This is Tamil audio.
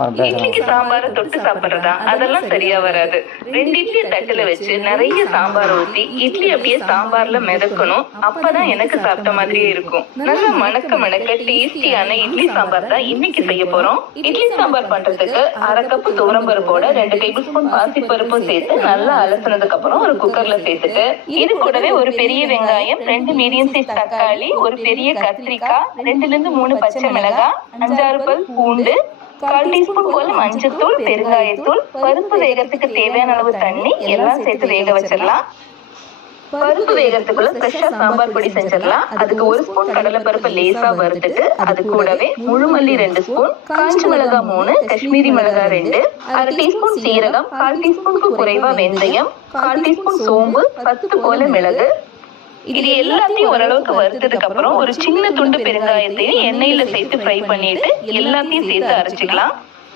இட்லிக்கு சாம்பாரை தொட்டு சாப்பிடுறதா? அதெல்லாம் சரியா வராது. ரெண்டு இட்லி தட்டுல வச்சு நிறைய சாம்பார் ஊத்தி இட்லி அப்படியே சாம்பார்ல மிதக்கணும். அப்பதான் எனக்கு சாப்பிட்ட மாதிரியே இருக்கும். நல்லா மணக்க மணக்க டேஸ்டியான இட்லி சாம்பார் தான் இன்னைக்கு செய்ய போறோம். இட்லி சாம்பார் பண்றதுக்கு அரை கப்பு துவரம் பருப்போட ரெண்டு டேபிள் ஸ்பூன் பாசி பருப்பும் சேர்த்து நல்லா அலசினதுக்கு அப்புறம் ஒரு குக்கர்ல சேர்த்துட்டு இது கூடவே ஒரு பெரிய வெங்காயம் ரெண்டு மீடியம் சைஸ் தக்காளி ஒரு பெரிய கத்திரிக்காய் ரெண்டுல இருந்து மூணு பச்சை மிளகாய் அஞ்சாறு பல் பூண்டு கால் டீஸ்பூன் போல மஞ்சத்தூள் பெருங்காயத்தூள் பருப்பு வேகத்துக்கு தேவையான அளவு தண்ணி எல்லாம் சேர்த்து வேக வச்சிடலாம். பருப்பு வேகத்துக்குள்ள ஃப்ரெஷ்ஷா சாம்பார் பொடி செஞ்சிடலாம். அதுக்கு ஒரு ஸ்பூன் கடலை பருப்பு லேசா வறுத்துட்டு அது கூடவே முழுமல்லி ரெண்டு ஸ்பூன் காஞ்ச மிளகாய் மூணு காஷ்மீரி மிளகாய் ரெண்டு அரை டீஸ்பூன் சீரகம் கால் டீஸ்பூனுக்கு குறைவா வெந்தயம் கால் டீஸ்பூன் சோம்பு பத்து போல மிளகு இது எல்லாத்தையும் ஓரளவுக்கு வறுத்ததுக்கு அப்புறம் ஒரு சின்ன துண்டு பெருங்காயத்தையும் எண்ணெயில சேர்த்து ஃப்ரை பண்ணிட்டு எல்லாத்தையும் சேர்த்து அரைச்சுக்கலாம்.